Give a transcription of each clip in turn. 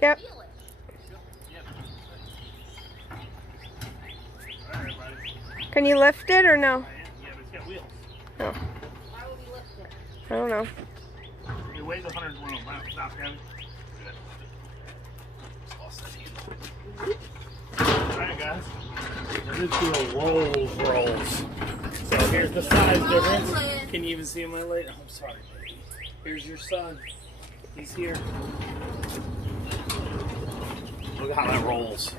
Yep. Can you lift it or no? Yeah, but it's got wheels. Oh. Why would we lift it? I don't know. It weighs 101 pounds. Stop, Kevin. Alright, guys. We're just doing rolls. So here's the size difference. Can you even see my leg? Oh, I'm sorry, baby. Here's your son. He's here. Look at how that rolls.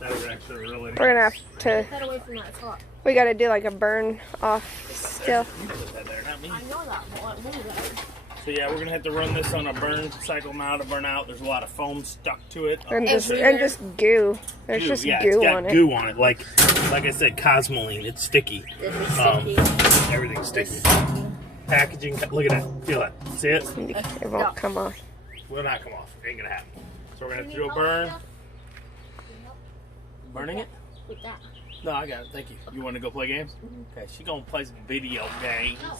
That is actually really nice. We're gonna have to. Get away from that. It's hot. We gotta do like a burn off still. You put that there, not me. I know that, but what is that? So yeah, we're gonna have to run this on a burn cycle now to burn out. There's a lot of foam stuck to it. And just goo. There's just yeah, goo it's got on it. goo on it. Like I said, Cosmoline. It's sticky. This is sticky. Everything's sticky. Packaging. Look at that. Feel that. See it? It won't come off. Will not come off. Ain't gonna happen. So we're gonna have to do a burn. Burning it? With that. No, I got it. Thank you. You want to go play games? Okay. She gonna play some video games. No.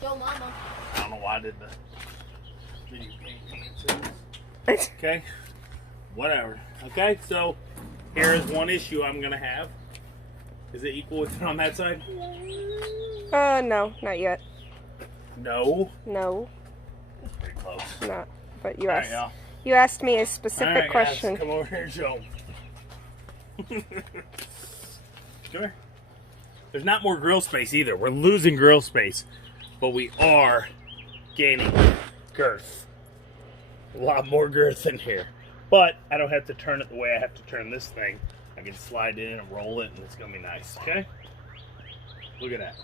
Go, mama. I don't know why I did the video game. Okay. Whatever. Okay. So here is one issue I'm gonna have. Is it equal with it on that side? No, not yet. No. No, Pretty close. not. But you All asked. right, y'all. You asked me a All specific right, question. guys, come over here and show 'em. Come here. There's not more grill space either. We're losing grill space, but we are gaining girth. A lot more girth in here. But I don't have to turn it the way I have to turn this thing. I can slide it in and roll it, and it's going to be nice, okay? Look at that.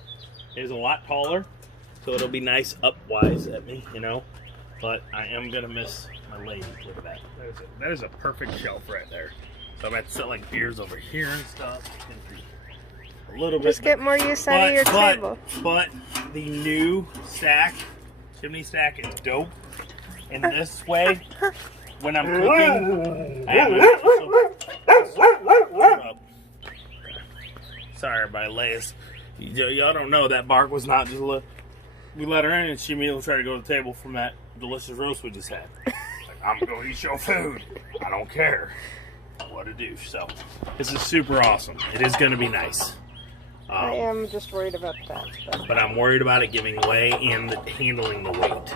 It's a lot taller, so it'll be nice upwise at me, you know? But I am going to miss my lady. Look at that. That is a perfect shelf right there. So I'm going to set like beers over here and stuff. A little bit. Just get more use out of your table. But the new stack, chimney stack, is dope. In this way, when I'm cooking, sorry, everybody, Leia's. Y'all don't know that bark was not just we let her in and she immediately tried to go to the table from that delicious roast we just had. Like, I'm going to eat your food. I don't care what to do. So this is super awesome. It is going to be nice. I am just worried about that. But I'm worried about it giving way and handling the weight.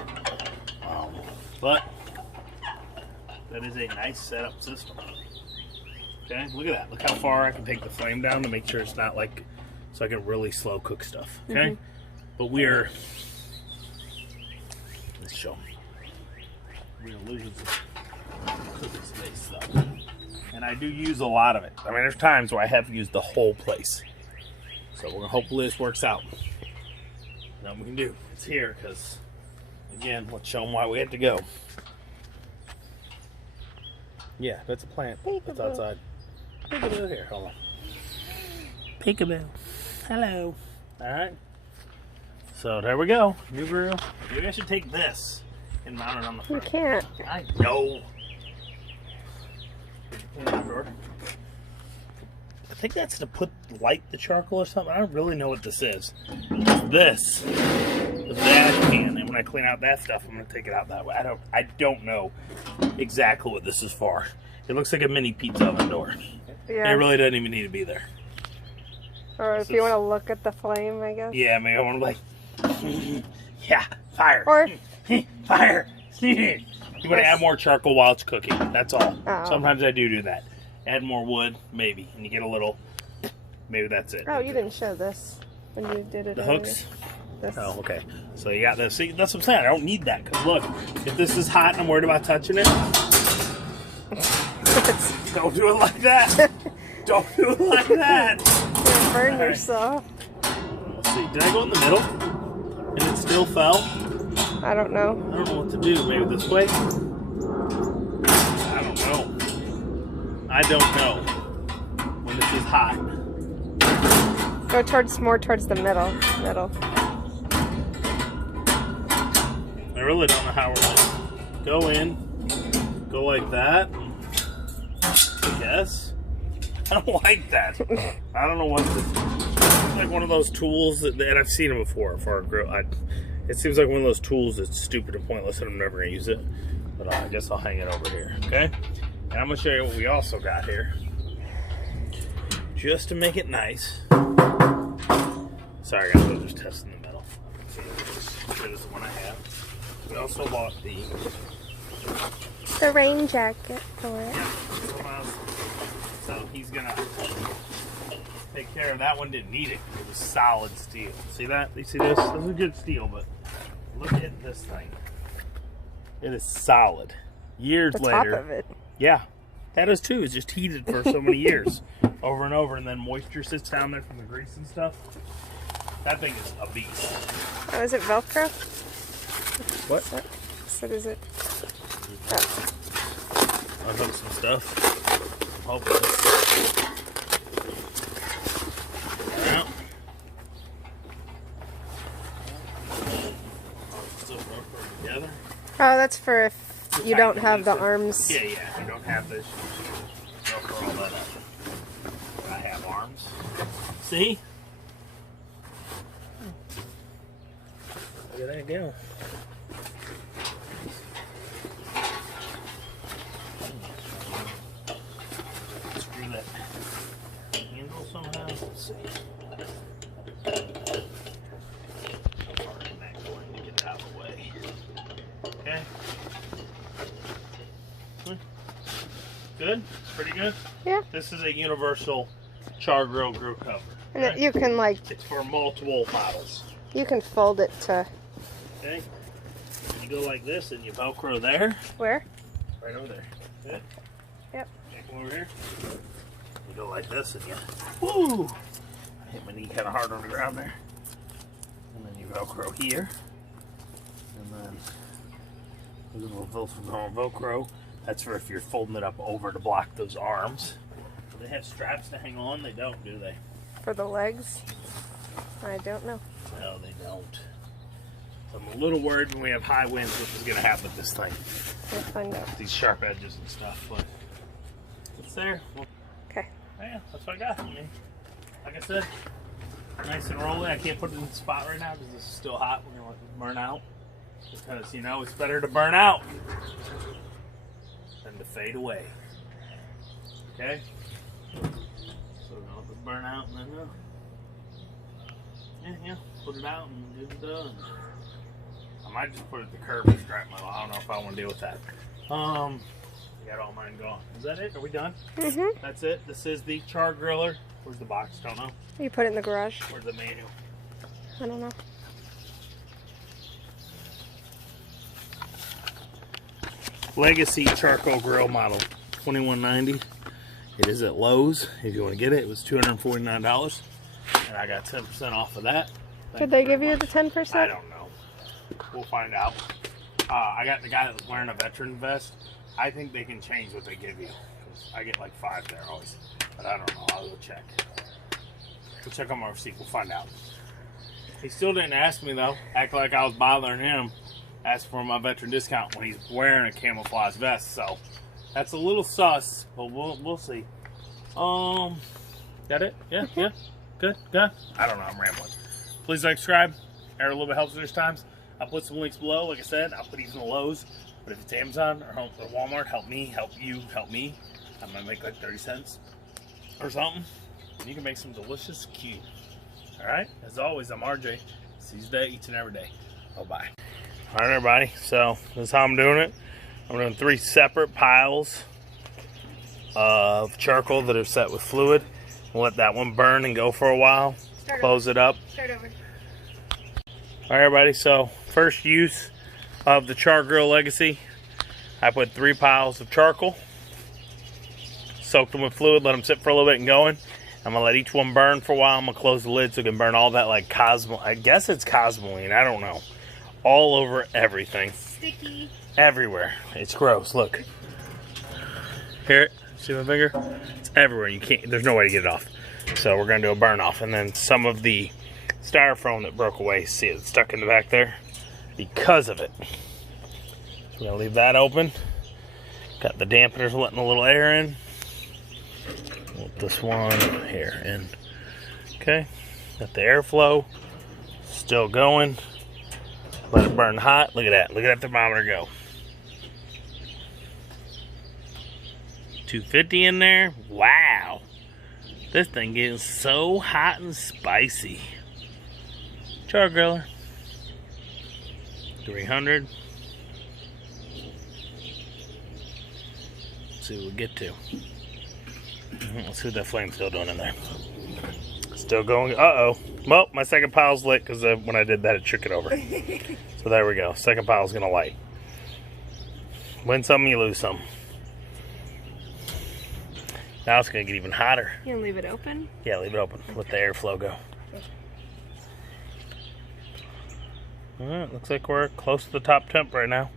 But that is a nice setup system. Okay, look at that. Look how far I can take the flame down to make sure it's not like, so I can really slow cook stuff. Okay, but let's show them. We're losing some cooking space though, and I do use a lot of it. I mean, there's times where I have used the whole place. So we're gonna hopefully this works out. Nothing we can do. It's here because, again, let's show them why we had to go. Yeah, that's a plant. That's outside. Peekaboo here. Hold on. Peekaboo. Hello. All right. So there we go. New grill. Maybe I should take this and mount it on the front. You can't. I know. I think that's to light the charcoal or something. I don't really know what this is. This is that can, and when I clean out that stuff, I'm gonna take it out that way. I don't know exactly what this is for. It looks like a mini pizza oven door. Yeah. It really doesn't even need to be there. Or if you want to look at the flame, I guess. Yeah, maybe I want to like, yeah, fire. Or fire. You want to add more charcoal while it's cooking. That's all. Oh. Sometimes I do that. Add more wood, maybe, and you get a little. Maybe that's it. oh, you didn't show this when you did it. The earlier. hooks. This. Oh, okay. So you got this. See, that's what I'm saying. I don't need that because look, if this is hot and I'm worried about touching it, don't do it like that. Don't do it like that. You'll burn yourself. Let's see. Did I go in the middle and it still fell? I don't know. I don't know what to do. Maybe this way? I don't know. I don't know when this is hot. Go more towards the middle. I really don't know how we're going to go in, go like that. I guess. I don't like that. I don't know what this is. It's like one of those tools that I've seen them before for a grill. It seems like one of those tools that's stupid and pointless and I'm never going to use it. But I guess I'll hang it over here, okay? And I'm gonna show you what we also got here. Just to make it nice. Sorry guys, I was just testing the metal. See, as good as the one I have. We also bought The rain jacket for it. yeah, so he's gonna take care of that one. Didn't need it. It was solid steel. See that? You see this? This is good steel, but look at this thing. It is solid. Years The later. top of it. Yeah, that is too. It's just heated for so many years, over and over, and then moisture sits down there from the grease and stuff. That thing is a beast. Oh, is it Velcro? What? What is it? Unhook some stuff. Hopefully. Well. Still Velcro together. Oh, that's for if you don't have the arms. Yeah, yeah. You don't have this. Velcro all that up. I have arms. See? Look at that go. Screw that handle somehow. Let's see. To get it out of the way. Okay. Good? Pretty good? Yeah. This is a universal Chargriller grill cover. And you can like, It's for multiple models. you can fold it to Okay? You go like this and you Velcro there. where? Right over there. Good? Yep. Okay, come over here. You go like this and you, woo! I hit my knee kind of hard on the ground there. And then you Velcro here. And then there's a little Velcro. That's for if you're folding it up over to block those arms. Do they have straps to hang on? They don't, do they? For the legs? I don't know. No, they don't. So I'm a little worried when we have high winds what is going to happen with this thing. We'll find out. These sharp edges and stuff, but it's there. Well, Okay. yeah, that's what I got. I mean, like I said, nice and rolling. I can't put it in the spot right now because this is still hot. We're going to let it burn out. Because, you know, it's better to burn out than to fade away. Okay? So we're going to let this burn out and then, yeah, put it out and get it done. I might just put it at the curb and strap my, I don't know if I want to deal with that. I got all mine gone. Is that it? Are we done? Mm-hmm. That's it? This is the Chargriller. Where's the box? Don't know. You put it in the garage. Where's the manual? I don't know. Legacy charcoal grill model, $21.90. It is at Lowe's. If you want to get it, it was $249, and I got 10% off of that. Did they give you the 10%? I don't know. We'll find out. I got the guy that was wearing a veteran vest. I think they can change what they give you. 'Cause I get like 5 there always, but I don't know. I'll go check. We'll check on my receipt. We'll find out. He still didn't ask me though. Act like I was bothering him. Ask for my veteran discount when he's wearing a camouflage vest. So that's a little sus, but we'll see. Got it? Yeah, yeah. Good. I don't know. I'm rambling. Please like, subscribe. Air a little bit helps there's times. I'll put some links below. Like I said, I'll put even the Lowe's. But if it's Amazon or Walmart, help me, help you, help me. I'm gonna make like 30 cents or something. And you can make some delicious cube. All right. As always, I'm RJ. See you today, each and every day. Bye-bye. All right, everybody. So this is how I'm doing it. I'm doing 3 separate piles of charcoal that are set with fluid. We'll let that one burn and go for a while. Close it up. Start over. All right, everybody. So first use of the Chargriller Legacy. I put 3 piles of charcoal. Soaked them with fluid. Let them sit for a little bit and going. I'm going to let each one burn for a while. I'm going to close the lid so it can burn all that like I guess it's cosmoline. I don't know. All over everything. Sticky. Everywhere. It's gross. Look. Hear it? See my finger? It's everywhere. You can't. There's no way to get it off. So we're going to do a burn off. And then some of the styrofoam that broke away. See it stuck in the back there? Because of it. So we're going to leave that open. Got the dampeners letting a little air in. Let this one here in. Okay. Got the airflow. Still going. Let it burn hot. Look at that. Look at that thermometer go. 250 in there. Wow. This thing getting so hot and spicy. Chargriller. 300. Let's see what we get to. Let's see what that flame's still doing in there. Still going. Uh-oh. Well, my second pile's lit because when I did that, it shook it over. So there we go. Second pile's going to light. Win some, you lose some. Now it's going to get even hotter. You gonna leave it open? Yeah, leave it open. Let the airflow go. Alright, looks like we're close to the top temp right now.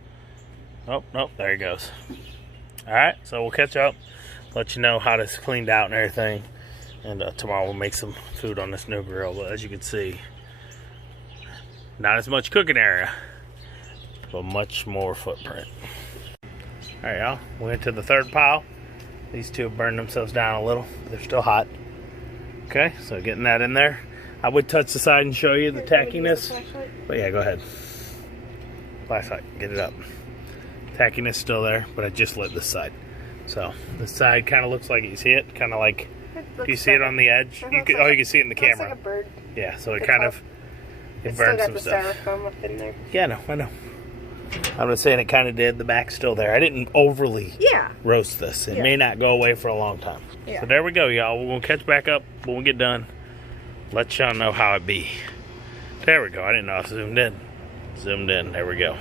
Oh, nope, there he goes. Alright, so we'll catch up. Let you know how this cleaned out and everything. And tomorrow we'll make some food on this new grill. But as you can see, not as much cooking area, but much more footprint. Alright, y'all. We went to the third pile. These two have burned themselves down a little, but they're still hot. Okay, so getting that in there. I would touch the side and show you the tackiness. But yeah, go ahead. Flashlight, get it up. Tackiness still there, but I just lit this side. So this side kind of looks like you see it, kind of like. Do you see it on the edge? You can, you can see it in the camera. Like a bird. Yeah, so it kind of burns some stuff. Styrofoam up in there. Yeah, I know. I'm just saying it kind of did. The back's still there. I didn't overly roast this. It may not go away for a long time. Yeah. So there we go, y'all. We're going to catch back up when we get done. Let y'all know how it be. There we go. I didn't know I zoomed in. Zoomed in. There we go.